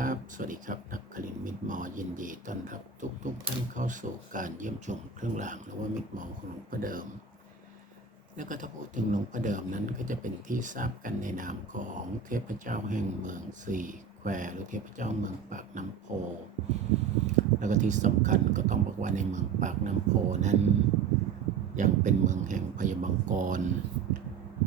ครับ สวัสดีครับ นักคลินมิตรหมอ ยินดีต้อนรับทุกทุกท่านเข้าสู่การเยี่ยมชมเครื่องรางหรือว่ามิตรหมอของหลวงพ่อเดิม แล้วก็ถ้าพูดถึงหลวงพ่อเดิมนั้นก็จะเป็นที่ทราบกันในนามของเทพเจ้าแห่งเมืองสี่แควหรือเทพเจ้าเมืองปากน้ำโพ แล้วก็ที่สำคัญก็ต้องบอกว่าในเมืองปากน้ำโพนั้น ยังเป็นเมืองแห่งพยาบังกร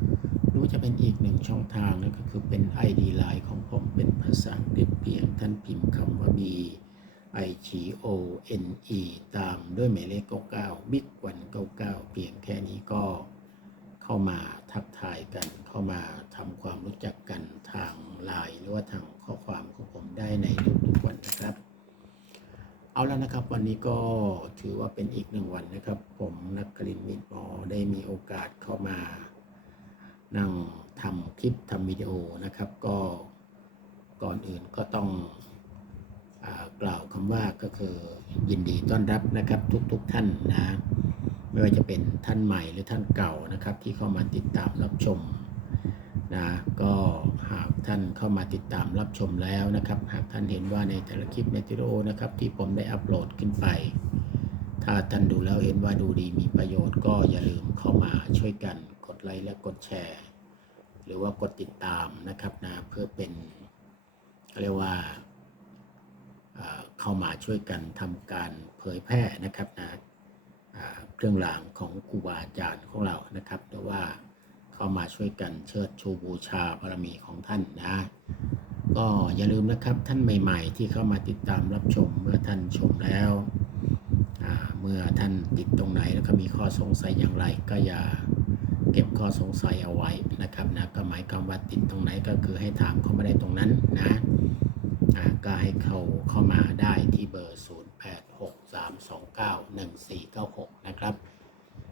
ห รือว่าจะเป็นอีกหนึ่งช่องทางนั่นก็คือเป็น ID Line ของผมเป็นภาษาอังกฤษเพียงท่านพิมพ์คำว่า B I G O N E ตามด้วยหมายเลข 99 Big วัน 99 เพียงแค่นี้ก็เข้ามาทักทายกัน เข้ามาทำความรู้จักกันทางไลน์หรือว่าทางข้อความของผมได้ในทุกๆวันนะครับ เอาแล้วนะครับวันนี้ก็ถือว่าเป็นอีกหนึ่งวันนะครับ ผมนักกลินทร์มิตรหมอได้มีโอกาสเข้ามา นั่งทำคลิปทำวิดีโอนะครับ ก็ก่อนอื่นก็ต้องอกล่าวคำว่าก็คือยินดีต้อนรับนะครับทุกๆทท่านนะไม่ว่าจะเป็นท่านใหม่หรือท่านเก่านะครับ ที่เข้ามาติดตามรับชมนะก็หากท่านเข้ามาติดตามรับชมแล้วนะครับ หากท่านเห็นว่าในแต่ละคลิปในวิดีโอนะครับที่ผมได้อัปโหลดขึ้นไป ถ้าท่านดูแล้วเห็นว่าดูดีมีประโยชน์ก็อย่าลืมเข้ามาช่วยกัน ไลค์และกดแชร์ หรือว่ากดติดตามนะครับนะเพื่อเป็นเรียกว่าเข้ามาช่วยกันทำการเผยแพร่นะครับนะเครื่องรางของครูบาอาจารย์ของเรานะครับแต่ว่าเข้ามาช่วยกันเชิดชูบูชาบารมีของท่านนะก็อย่าลืมนะครับท่านใหม่ ๆ ที่เข้ามาติดตามรับชมเมื่อท่านชมแล้วเมื่อท่านติดตรงไหนแล้วก็มีข้อสงสัยอย่างไรก็อย่า เก็บข้อสงสัยเอาไว้นะครับนะก็หมายความว่าติดตรงไหนก็คือให้ถามเขาไม่ได้ตรงนั้นนะก็ให้เข้าเข้ามาได้ที่เบอร์ 0863291496 นะครับ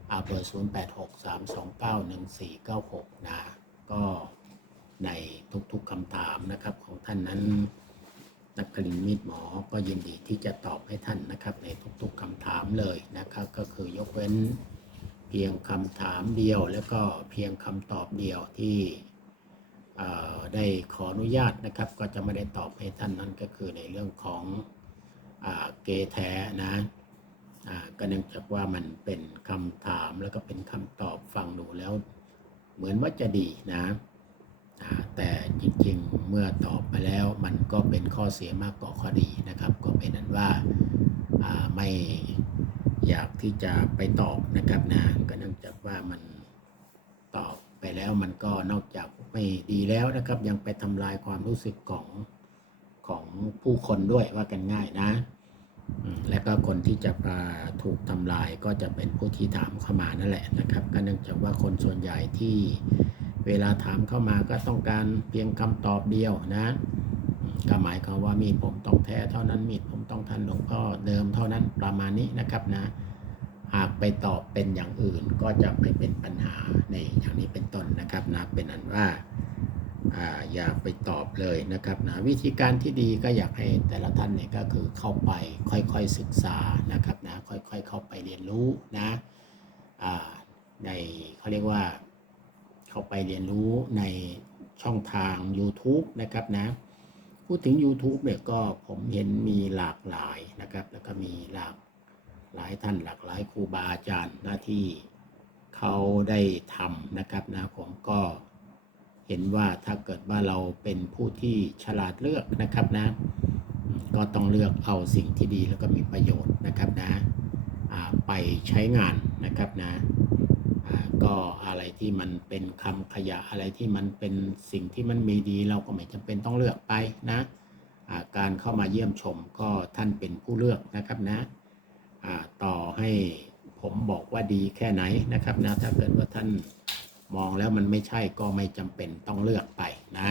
อ่าเบอร์ 0863291496 นะ ก็ในทุกๆคำถามนะครับของท่านนั้นนักคลินทร์มิตหมอก็ยินดีที่จะตอบให้ท่านนะครับในทุกๆคำถามเลยนะครับก็คือยกเว้น เพียงคำถามเดียว แล้วก็เพียงคำตอบเดียวที่ได้ขออนุญาตนะครับ ก็จะไม่ได้ตอบให้ท่านนั่นก็คือในเรื่องของอเกแท้นะก็เนื่องจากว่ามันเป็นคำถามแล้วก็เป็นคำตอบฟังดูแล้ว เหมือนว่าจะดีนะแต่จริงๆเมื่อตอบไปแล้วมันก็เป็นข้อเสียมากกว่าข้อดีนะครับ ก็เป็นนั้นว่าอ่าไม่ อยากที่จะไปตอบนะครับนะก็เนื่องจากว่ามันตอบไปแล้วมันก็นอกจากไม่ดีแล้วนะครับ ยังไปทำลายความรู้สึกของของผู้คนด้วยว่ากันง่ายนะและก็คนที่จะมาถูกทำลายก็จะเป็นผู้ที่ถามเข้ามานั่นแหละนะครับ ก็เนื่องจากว่าคนส่วนใหญ่ที่เวลาถามเข้ามาก็ต้องการเพียงคำตอบเดียวนะอืมก็หมายความว่ามีดผมต้องแท้เท่านั้นมีดผม ต้องทันหลวงพ่อเดิมเท่านั้นประมาณนี้นะครับนะ หากไปตอบเป็นอย่างอื่นก็จะไม่เป็นปัญหาในอย่างนี้เป็นต้นนะครับนะเป็นอันว่าอ่าอย่าไปตอบเลยนะครับนะวิธีการที่ดีก็อยากให้แต่ละท่านเนี่ยก็คือเข้าไปค่อยๆศึกษานะครับนะค่อยๆเข้าไปเรียนรู้นะในเขาเรียกว่าเข้าไปเรียนรู้ในช่องทาง YouTube นะครับนะ พูดถึง YouTube เนี่ยก็ผมเห็นมีหลากหลายนะครับ แล้วก็มีหลากหลายท่านหลากหลายครูบาอาจารย์หน้าที่เขาได้ทำนะครับนะผมก็เห็นว่าถ้าเกิดว่าเราเป็นผู้ที่ฉลาดเลือกนะครับนะ ก็ต้องเลือกเอาสิ่งที่ดีแล้วก็มีประโยชน์นะครับนะไปใช้งานนะครับนะ ก็อะไรที่มันเป็นคำขยะอะไรที่มันเป็นสิ่งที่มันมีดี เราก็ไม่จำเป็นต้องเลือกไปนะาการเข้ามาเยี่ยมชมก็ท่านเป็นผู้เลือกนะครับนะต่อให้ผมบอกว่าดีแค่ไหนนะครับนะถ้าเกิดว่าท่านมองแล้วมันไม่ใช่ก็ไม่จำเป็นต้องเลือกไปนะ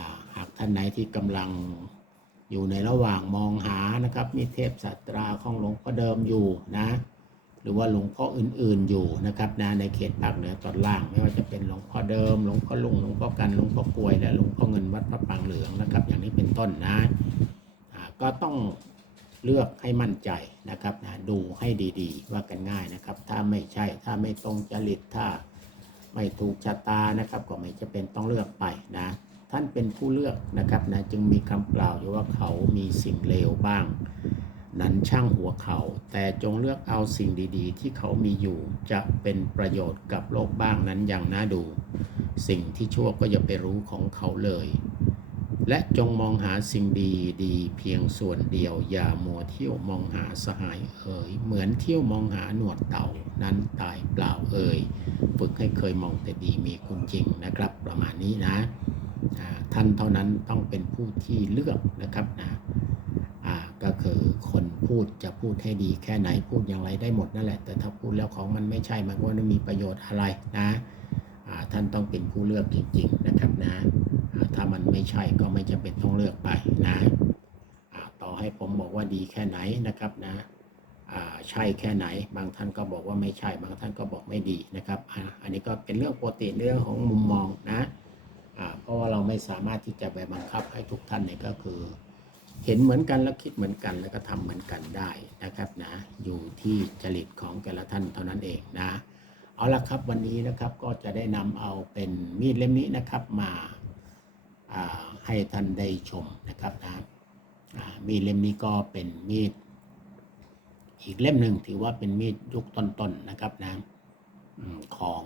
าหากท่านไหนที่กำลังอยู่ในระหว่างมองหานะครับ มีเทพสัตราของหลวงพ่อเดิมอยู่นะ หรือว่าหลวงพ่ออื่นๆอยู่นะครับนะในเขตภาคเหนือตอนล่าง ไม่ว่าจะเป็นหลวงพ่อเดิมหลวงพ่อลุงหลวงพ่อกันหลวงพ่อกลวยและหลวงพ่อเงินวัดพระปางเหลืองนะครับ อย่างนี้เป็นต้นนะก็ต้องเลือกให้มั่นใจนะครับนะดูให้ดีๆ ว่ากันง่ายนะครับ ถ้าไม่ใช่ถ้าไม่ตรงจริตถ้าไม่ถูกชะตานะครับ ก็ไม่จะเป็นต้องเลือกไปนะท่านเป็นผู้เลือกนะครับนะจึงมีคำกล่าวอยู่ว่าเขามีสิ่งเลวบ้าง นั้นช่างหัวเขา แต่จงเลือกเอาสิ่งดีๆ ที่เขามีอยู่ จะเป็นประโยชน์กับโลกบ้างนั้นอย่างน่าดู สิ่งที่ชั่วก็อย่าไปรู้ของเขาเลย และจงมองหาสิ่งดีดีๆเพียงส่วนเดียว อย่ามัวเที่ยวมองหาสหายเอ่ย เหมือนเที่ยวมองหาหนวดเต่านั้นตายเปล่าเอ่ย ฝึกให้เคยมองแต่ดีมีคุณจริงนะครับ ประมาณนี้นะ ท่านเท่านั้นต้องเป็นผู้ที่เลือกนะครับนะ ก็คือคนพูดจะพูดให้ดีแค่ไหนพูดอย่างไรได้หมดนั่นแหละ แต่ถ้าพูดแล้วของมันไม่ใช่มันก็ไม่มีประโยชน์อะไรนะท่านต้องเป็นผู้เลือกจริงๆนะครับนะถ้ามันไม่ใช่ก็ไม่จำเป็นต้องเลือกไปนะต่อให้ผมบอกว่าดีแค่ไหนนะครับนะใช่แค่ไหน บางท่านก็บอกว่าไม่ใช่ บางท่านก็บอกไม่ดีนะครับอันนี้ก็เป็นเรื่องปกติเรื่องของมุมมองนะเพราะว่าเราไม่สามารถที่จะไปบังคับให้ทุกท่านเนี่ยก็คือ เห็นเหมือนกันแล้วคิดเหมือนกันแล้วก็ทำเหมือนกันได้นะครับนะอยู่ที่จริตของแต่ละท่านเท่านั้นเองนะ เอาละครับวันนี้นะครับก็จะได้นำเอาเป็นมีดเล่มนี้นะครับมาให้ท่านได้ชมนะครับนะมีดเล่มนี้ก็เป็นมีด อีกเล่มหนึ่งถือว่าเป็นมีดยุคต้นๆนะครับนะของ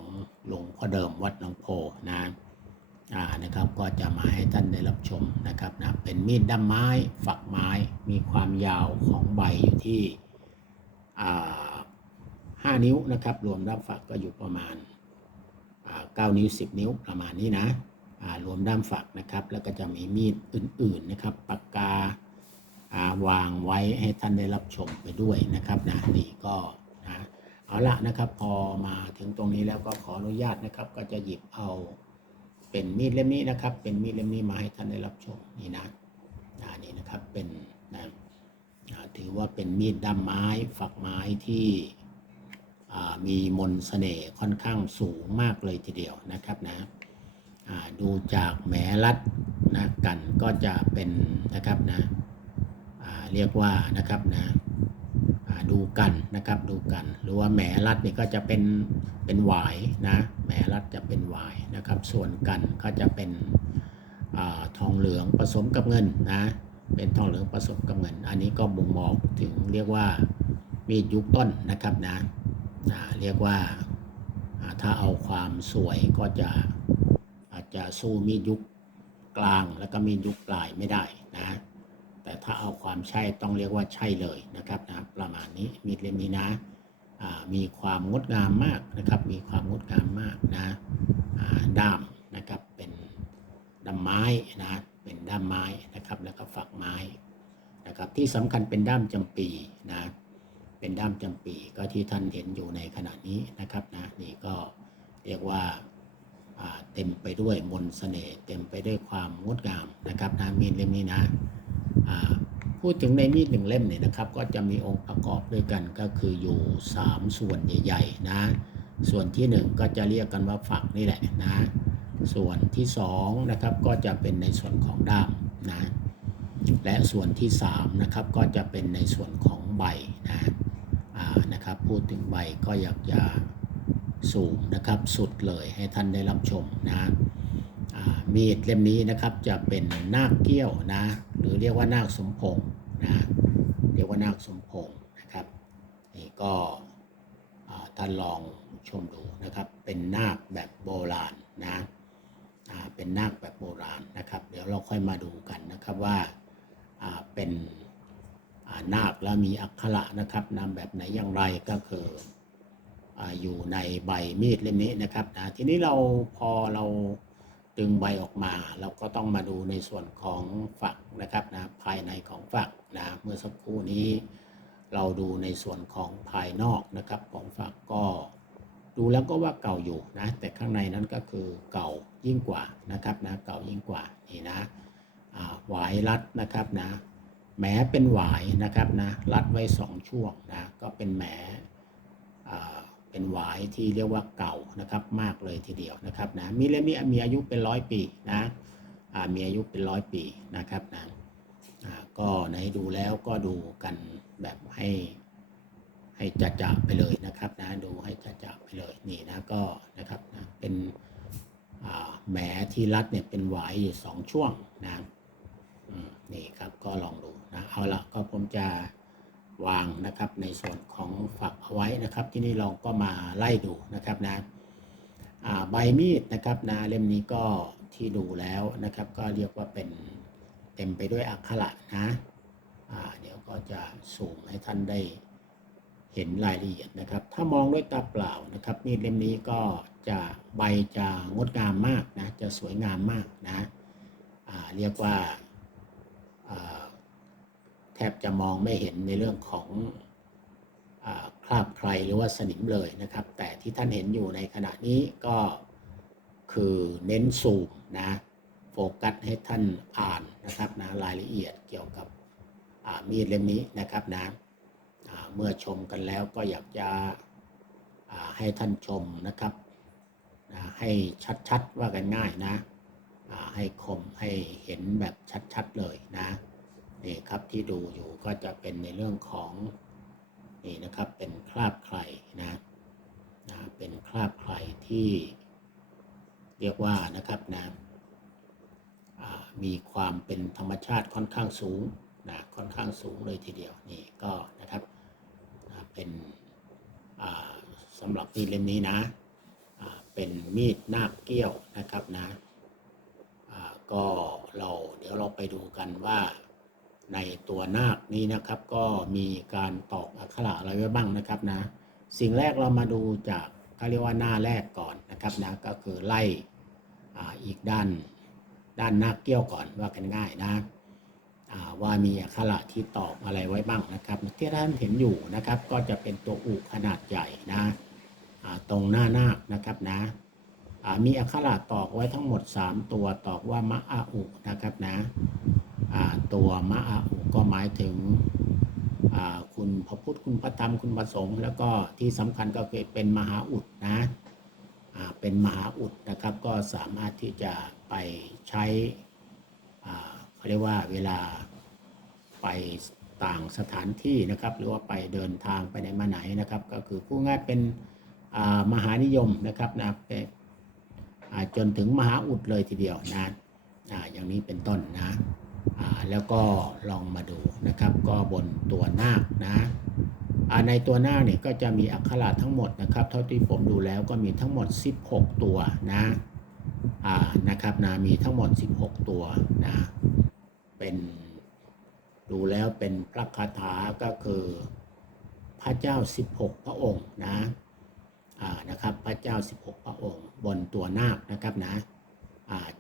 หลวงพ่อเดิมวัดหนองโพนะ นะครับ ก็จะมาให้ท่านได้รับชมนะครับนะเป็นมีดด้ามไม้ ฝักไม้ มีความยาวของใบอยู่ที่ห้านิ้วนะครับ รวมด้ามฝักก็อยู่ประมาณเก้านิ้วสิบนิ้วประมาณนี้นะรวมด้ามฝักนะครับ แล้วก็จะมีมีดอื่นๆนะครับ ปากกาาวางไว้ให้ท่านได้รับชมไปด้วยนะครับนะนี่ก็นะเอาละนะครับ พอมาถึงตรงนี้แล้วก็ขออนุญาตนะครับ ก็จะหยิบเอา เป็นมีดเล่มนี้นะครับ เป็นมีดเล่มนี้มาให้ท่านได้รับชมนี่นะอ่านี่นะครับเป็นนะถือว่าเป็นมีดด้ามไม้ฝักไม้ที่มีมนต์เสน่ห์ค่อนข้างสูงมากเลยทีเดียวนะครับนะดูจากแหมลัดนะกันก็จะเป็นนะครับนะเรียกว่านะครับนะ ดูกันนะครับดูกัน หรือว่าแหมรัดนี่ก็จะเป็นเป็นหวายนะแหมรัดจะเป็นหวายนะครับ ส่วนกันก็จะเป็นอทองเหลืองผสมกับเงินนะเป็นทองเหลืองผสมกับเงิน อันนี้ก็บ่งบอกถึงเรียกว่ามีดยุคต้นนะครับนะอ่าเรียกว่าอ่าถ้าเอาความสวยก็จะอาจจะสู้มีดยุคกลางแล้วก็มีดยุคปลายไม่ได้นะ แต่ถ้าเอาความใช่ต้องเรียกว่าใช่เลยนะครับนะประมาณนี้มีดเล่มนี้นะอ่ามีความงดงามมากนะครับ มีความงดงามมากนะด้ามนะครับเป็นด้ามไม้นะเป็นด้ามไม้นะครับแล้วก็ฝักไม้นะครับที่สำคัญเป็นด้ามจำปีนะเป็นด้ามจำปีก็ที่ท่านเห็นอยู่ในขณะนี้นะครับนะนี่ก็เรียกว่าเต็มไปด้วยมนเสน่ห์เต็มไปด้วยความงดงามนะครับนะมีดเล่มนี้นะอ่า พูดถึงในมีดหนึ่งเล่มเนี่ยนะครับ ก็จะมีองค์ประกอบด้วยกันก็คืออยู่ 3 ส่วนใหญ่ๆนะส่วนที่ 1 ก็จะเรียกกันว่าฝักนี่แหละนะส่วนที่2นะครับก็จะเป็นในส่วนของด้ามนะและส่วนที่3นะครับก็จะเป็นในส่วนของใบนะนะครับพูดถึงใบก็อยากจะสูงนะครับสุดเลยให้ท่านได้รับชมนะมีดเล่มนี้นะครับจะเป็นนาคเกี้ยวนะ รือเรียกว่านาคสมพงษ์นะเรียกว่านาคสมพงษ์นะครับนี่ก็ท่านลองชมดูนะครับ เป็นนาคแบบโบราณนะเป็นนาคแบบโบราณนะครับ เดี๋ยวเราค่อยมาดูกันนะครับว่าเป็นนาคแล้วมีอักขระนะครับนำแบบไหนอย่างไรก็คืออาอยู่ในใบมีดเล่มนี้นะครับนะทีนี้เราพอเรา ดึงใบออกมาเราก็ต้องมาดูในส่วนของฝักนะครับนะภายในของฝักนะเมื่อสักครู่นี้ เราดูในส่วนของภายนอกนะครับของฝักก็ดูแล้วก็ว่าเก่าอยู่นะแต่ข้างในนั้นก็คือเก่ายิ่งกว่านะครับนะเก่ายิ่งกว่านี่นะหวายรัดนะครับนะแหมเป็นหวายนะครับนะรัดไว้สองช่วงนะก็เป็นแหม เป็นหวายที่เรียกว่าเก่านะครับมากเลยทีเดียวนะครับนะมีเล่มนี้มีอายุเป็นร้อยปีนะอ่ามีอายุเป็นร้อยปีนะครับนะอ่าก็ในดูแล้วก็ดูกันแบบให้ให้จัดจะไปเลยนะครับนะดูให้จัดจะไปเลยนี่นะก็นะครับนะเป็นอ่าแหมที่รัดเนี่ยเป็นหวายอยู่สองช่วงนะอืมนี่ครับก็ลองดูนะเอาละก็ผมจะ วางนะครับ ในส่วนของฝักเอาไว้นะครับ ที่นี่เราก็มาไล่ดูนะครับนะใบมีดนะครับนะเล่มนี้ก็ที่ดูแล้วนะครับ ก็เรียกว่าเป็นเต็มไปด้วยอักขระนะเดี๋ยวก็จะสูมให้ท่านได้เห็นรายละเอียดนะครับ ถ้ามองด้วยตาเปล่านะครับ มีดเล่มนี้ก็จะใบจะงดงามมากนะ จะสวยงามมากนะเรียกว่าอ่า แทบจะมองไม่เห็นในเรื่องของอคราบใครหรือว่าสนิมเลยนะครับ แต่ที่ท่านเห็นอยู่ในขณะนี้ก็คือเน้นซูมนะโฟกัสให้ท่านอ่านนะครับนะรายละเอียดเกี่ยวกับมีดเล่มนี้นะครับนะเมื่อชมกันแล้วก็อยากจะให้ท่านชมนะครับนะให้ชัดๆว่ากันง่ายนะให้คมให้เห็นแบบชัดๆเลยนะ นี่ครับที่ดูอยู่ก็จะเป็นในเรื่องของนี่นะครับเป็นคราบไครนะนะเป็นคราบไครที่เรียกว่านะครับนะมีความเป็นธรรมชาติค่อนข้างสูงนะค่อนข้างสูงเลยทีเดียวนี่ก็นะครับนะเป็นสำหรับมีดเล่มนี้นะเป็นมีดนาบเกี้ยวนะครับนะก็เราเดี๋ยวเราไปดูกันว่า ในตัวนาคนี้นะครับ ก็มีการตอกอักขระอะไรไว้บ้างนะครับนะ สิ่งแรกเรามาดูจากเขาเรียกว่าหน้าแรกก่อนนะครับนะก็คือไล่ออีกด้านด้านนาคเกี้ยวก่อนว่ากันง่ายนะว่ามีอักขระที่ตอกอะไรไว้บ้างนะครับที่ท่านเห็นอยู่นะครับก็จะเป็นตัวอุขนาดใหญ่นะตรงหน้านาคนะครับนะมีอักขระตอกไว้ทั้งหมด 3 ตัวตอกว่ามะอาอุนะครับนะ ตัวมะอาอุก็หมายถึงคุณพระพุทธคุณพระธรรมคุณพระสงฆ์แล้วก็ที่สำคัญก็คือเป็นมหาอุดนะเป็นมหาอุดนะครับก็สามารถที่จะไปใช้เขาเรียกว่าเวลาไปต่างสถานที่นะครับ หรือว่าไปเดินทางไปไหนมาไหนนะครับ ก็คือผู้ง่ายเป็นมหานิยมนะครับนะจนถึงมหาอุดเลยทีเดียวนะอย่างนี้เป็นต้นนะ แล้วก็ลองมาดูนะครับ ก็บนตัวนาคนะในตัวนาคเนี่ยก็จะมีอักขระทั้งหมดนะครับ เท่าที่ผมดูแล้วก็มีทั้งหมด 16 ตัวนะนะครับนะมีทั้งหมด 16 ตัวนะเป็นดูแล้วเป็นพระคาถาก็คือพระเจ้า 16 พระองค์นะนะครับพระเจ้า 16 พระองค์ บนตัวนาคนะครับนะ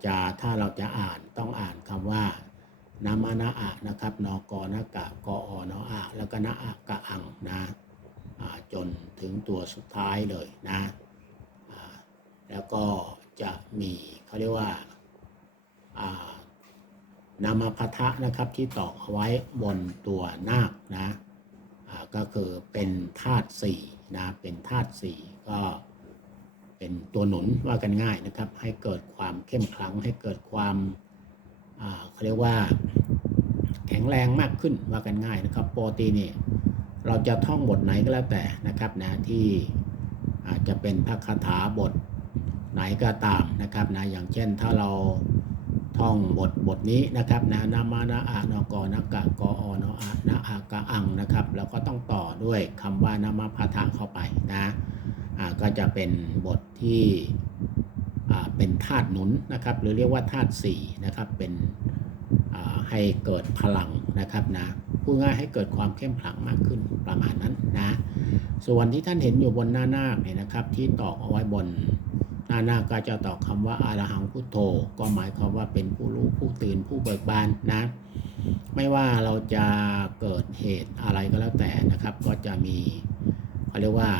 จะถ้าเราจะอ่านต้องอ่านคำว่า นามานะอะนะครับนอกนะกะกออนออะแล้วก็นะอะกะอังนะจนถึงตัวสุดท้ายเลยนะแล้วก็จะมีเขาเรียกว่านามาพทะนะครับที่ตอกเอาไว้บนตัวนาคนะก็คือเป็นธาตุสี่นะเป็นธาตุสี่ก็เป็นตัวหนุนว่ากันง่ายนะครับ ให้เกิดความเข้มขลังให้เกิดความ เขาเรียกว่าแข็งแรงมากขึ้นว่ากันง่ายนะครับปกตินี่เราจะท่องบทไหนก็แล้วแต่นะครับนะที่อาจจะเป็นพระคาถาบทไหนก็ตามนะครับนะอย่างเช่นถ้าเราท่องบทบทนี้นะครับนะนามานะอะนกนกะกออนอะนะอากะอังนะครับแล้วก็ต้องต่อด้วยคำว่านามาพาทะเข้าไปนะก็จะเป็นบทที่ เป็นธาตุหนุนนะครับหรือเรียกว่าธาตุสี่นะครับเป็นให้เกิดพลังนะครับนะพูดง่ายให้เกิดความเข้มขลังมากขึ้นประมาณนั้นนะส่วนที่ท่านเห็นอยู่บนหน้านาคเนี่ยนะครับ ที่ตอกเอาไว้บนหน้าน้าก็จะตอกคำว่าอารหังพุทโธ ก็หมายความว่าเป็นผู้รู้ผู้ตื่นผู้เบิกบานนะไม่ว่าเราจะเกิดเหตุอะไรก็แล้วแต่นะครับ ก็จะมีเขาเรียกว่า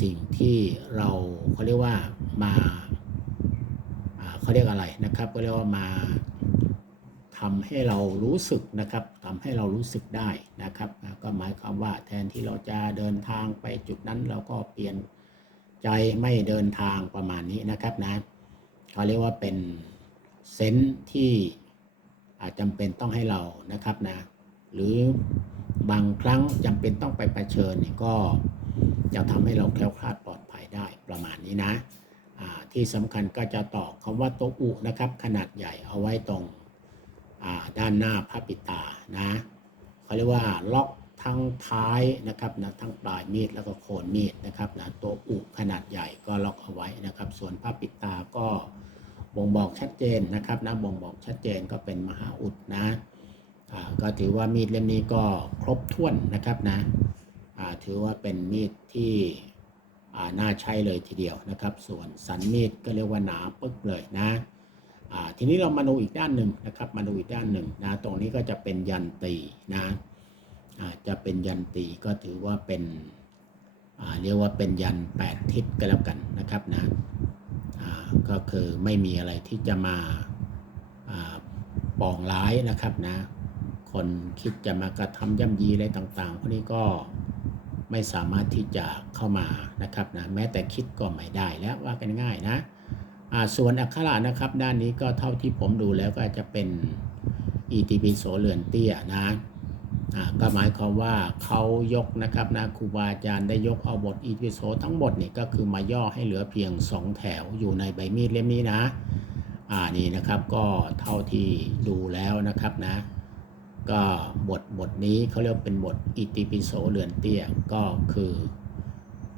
สิ่งที่เราเขาเรียกว่า มาเขาเรียกอะไรนะครับ ก็เรียกว่ามาททำให้เรารู้สึกนะครับทำให้เรารู้สึกได้นะครับ ก็หมายความว่าแทนที่เราจะเดินทางไปจุดนั้นเราก็เปลี่ยนใจไม่เดินทางประมาณนี้นะครับนะเขาเรียกว่าเป็นเซนที่อาจจำเป็นต้องให้เรานะครับนะหรือบางครั้งจำเป็นต้องไปเชิญเนี่ยก็จะทำให้เราแคล้วคลาดปลอดภัยได้ประมาณนี้นะ ที่สำคัญก็จะตอกคำว่าโตะอุนะครับ ขนาดใหญ่เอาไว้ตรงด้านหน้าพระปิตานะเขาเรียกว่าล็อกทั้งท้ายนะครับนะทั้งปลายมีดแล้วก็โคนมีดนะครับนะโตะอุขนาดใหญ่ก็ล็อกเอาไว้นะครับ ส่วนพระปิตาก็บ่งบอกชัดเจนนะครับนะบ่งบอกชัดเจนก็เป็นมหาอุดนะก็ถือว่ามีดเล่มนี้ก็ครบถ้วนนะครับนะถือว่าเป็นมีดที่ น่าใช้เลยทีเดียวนะครับ ส่วนสันมีดก็เรียกว่าหนาปึ๊กเลยนะทีนี้เรามาดูอีกด้านหนึ่งนะครับ มาดูอีกด้านหนึ่งนะตรงนี้ก็จะเป็นยันตีนะจะเป็นยันตีก็ถือว่าเป็นเรียกว่าเป็นยันแปดทิศก็แล้วกันนะครับนะก็คือไม่มีอะไรที่จะมาอ่าปองร้ายนะครับนะ คนคิดจะมากระทำย่ำยีอะไรต่างๆพวกนี้ก็ ไม่สามารถที่จะเข้ามานะครับนะแม้แต่คิดก็ไม่ได้แล้วว่ากันง่ายนะส่วนอักขระนะครับ ด้านนี้ก็เท่าที่ผมดูแล้วก็จะเป็นอีทีพีโสเรือนเตี้ยนะก็หมายความว่าเขายกนะครับนะครูบาอาจารย์ได้ยกเอาบทอีทีโสทั้งหมดนี่ก็คือมาย่อให้เหลือเพียง 2 แถวอยู่ในใบมีดเล่มนี้นะ อ่านี่นะครับก็เท่าที่ดูแล้วนะครับนะ ก็บทบทนี้เขาเรียกเป็นบทอิติปิโสเรือนเตี้ยก็คือ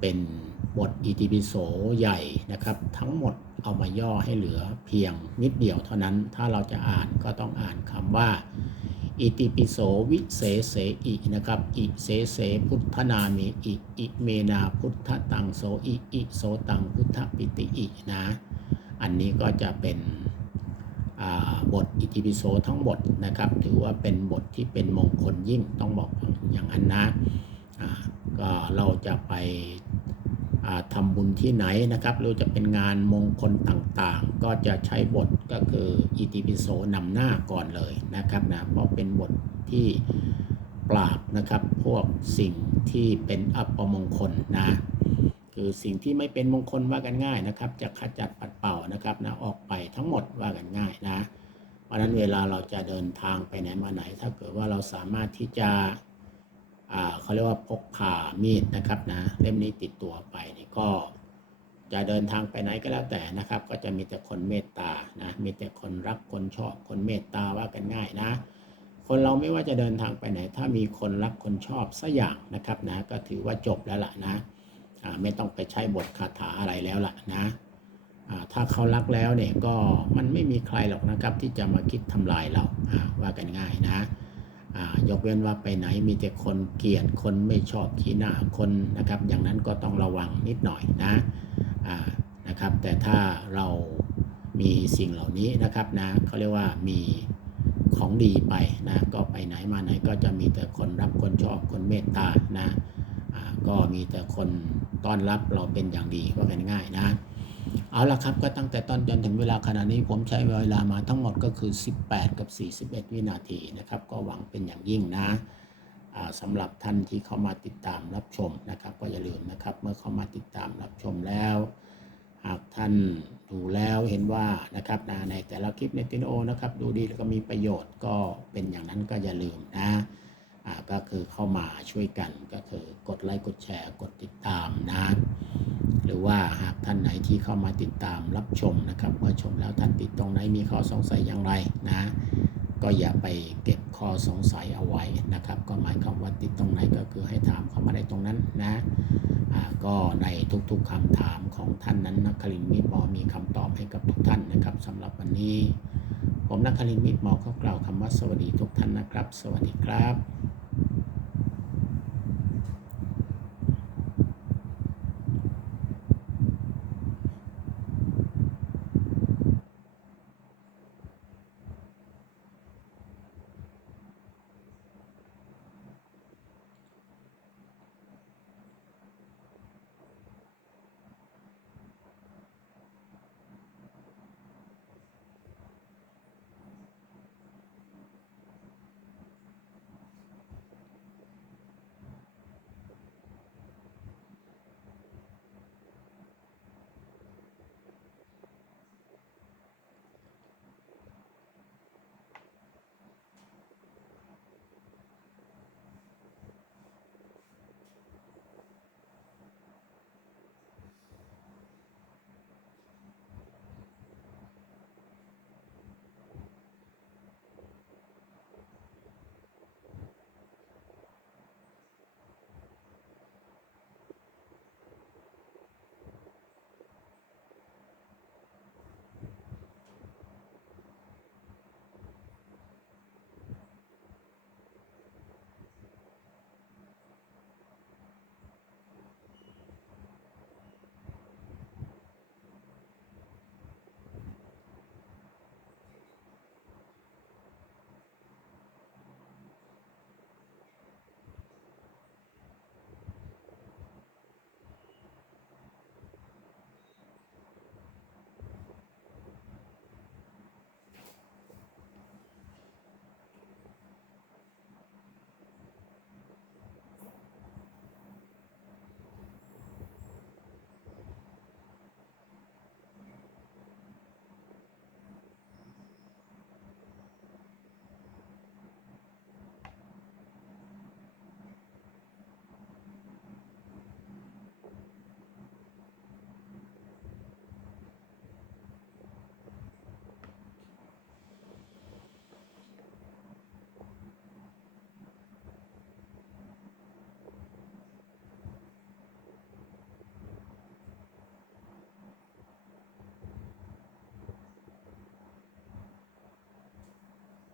เป็นบทอิติปิโสใหญ่นะครับ ทั้งหมดเอามาย่อให้เหลือเพียงนิดเดียวเท่านั้น ถ้าเราจะอ่านก็ต้องอ่านคำว่า อิติปิโสวิเศเสอินะครับ อิเสเสพุทธนามิอิอิเมนาพุทธตังโสอิอิโสตังพุทธปิติอินะ อันนี้ก็จะเป็น บทอิติปิโสทั้งหมดนะครับ ถือว่าเป็นบทที่เป็นมงคลยิ่งต้องบอกอย่างนั้นนะก็เราจะไปอ่าทำบุญที่ไหนนะครับหรือจะเป็นงานมงคลต่างๆ ก็จะใช้บทก็คืออิติปิโสนำหน้าก่อนเลยนะครับนะเพราะเป็นบทที่ปราบนะครับ พวกสิ่งที่เป็นอัปมงคลนะ คือสิ่งที่ไม่เป็นมงคลว่ากันง่ายนะครับ จะขจัดปัดเป่านะครับนะออกไปทั้งหมดว่ากันง่ายนะเพราะนั้นเวลาเราจะเดินทางไปไหนมาไหน ถ้าเกิดว่าเราสามารถที่จะอ่าเขาเรียกว่าพกพามีดนะครับนะเล่มนี้ติดตัวไปนี่ก็จะเดินทางไปไหนก็แล้วแต่นะครับ ก็จะมีแต่คนเมตตานะมีแต่คนรักคนชอบคนเมตตาว่ากันง่ายนะ คนเราไม่ว่าจะเดินทางไปไหน ถ้ามีคนรักคนชอบสักอย่างนะครับนะก็ถือว่าจบแล้วล่ะนะ ไม่ต้องไปใช้บทคาถาอะไรแล้วล่ะนะถ้าเขารักแล้วเนี่ยก็มันไม่มีใครหรอกนะครับ ที่จะมาคิดทำลายเราว่ากันง่ายนะยกเว้นว่าไปไหนมีแต่คนเกลียดคนไม่ชอบขี้หน้าคนนะครับ อย่างนั้นก็ต้องระวังนิดหน่อยนะนะครับ แต่ถ้าเรามีสิ่งเหล่านี้นะครับนะเขาเรียกว่ามีของดีไปนะก็ไปไหนมาไหนก็จะมีแต่คนรักคนชอบคนเมตตานะ ก็มีแต่คนต้อนรับเราเป็นอย่างดีว่ากันง่ายนะ เอาละครับก็ตั้งแต่ต้นจนถึงเวลาขณะนี้ผมใช้เวลามาทั้งหมดก็คือ 18 กับ 41 วินาทีนะครับ ก็หวังเป็นอย่างยิ่งนะสำหรับท่านที่เข้ามาติดตามรับชมนะครับ ก็อย่าลืมนะครับเมื่อเข้ามาติดตามรับชมแล้ว หากท่านดูแล้วเห็นว่านะครับในแต่ละคลิปในติโอนะครับ ดูดีแล้วก็มีประโยชน์ก็เป็นอย่างนั้นก็อย่าลืมนะ ก็คือเข้ามาช่วยกันก็คือกดไลค์กดแชร์ กดติดตามนะหรือว่าหากท่านไหนที่เข้ามาติดตามรับชมนะครับเมื่อชมแล้วท่านติดตรงไหนมีข้อสงสัยอย่างไรนะ ก็อย่าไปเก็บข้อสงสัยเอาไว้นะครับ ก็หมายความว่าติดตรงไหนก็คือให้ถามเข้ามาในตรงนั้นนะก็ในทุกๆคำถามของท่านนั้นนักคลินมิตรบอมีคำตอบให้กับทุกท่านนะครับสำหรับวันนี้ ผมนักคลินมิตรหมอก็กล่าวคำว่าสวัสดีทุกท่านนะครับ สวัสดีครับ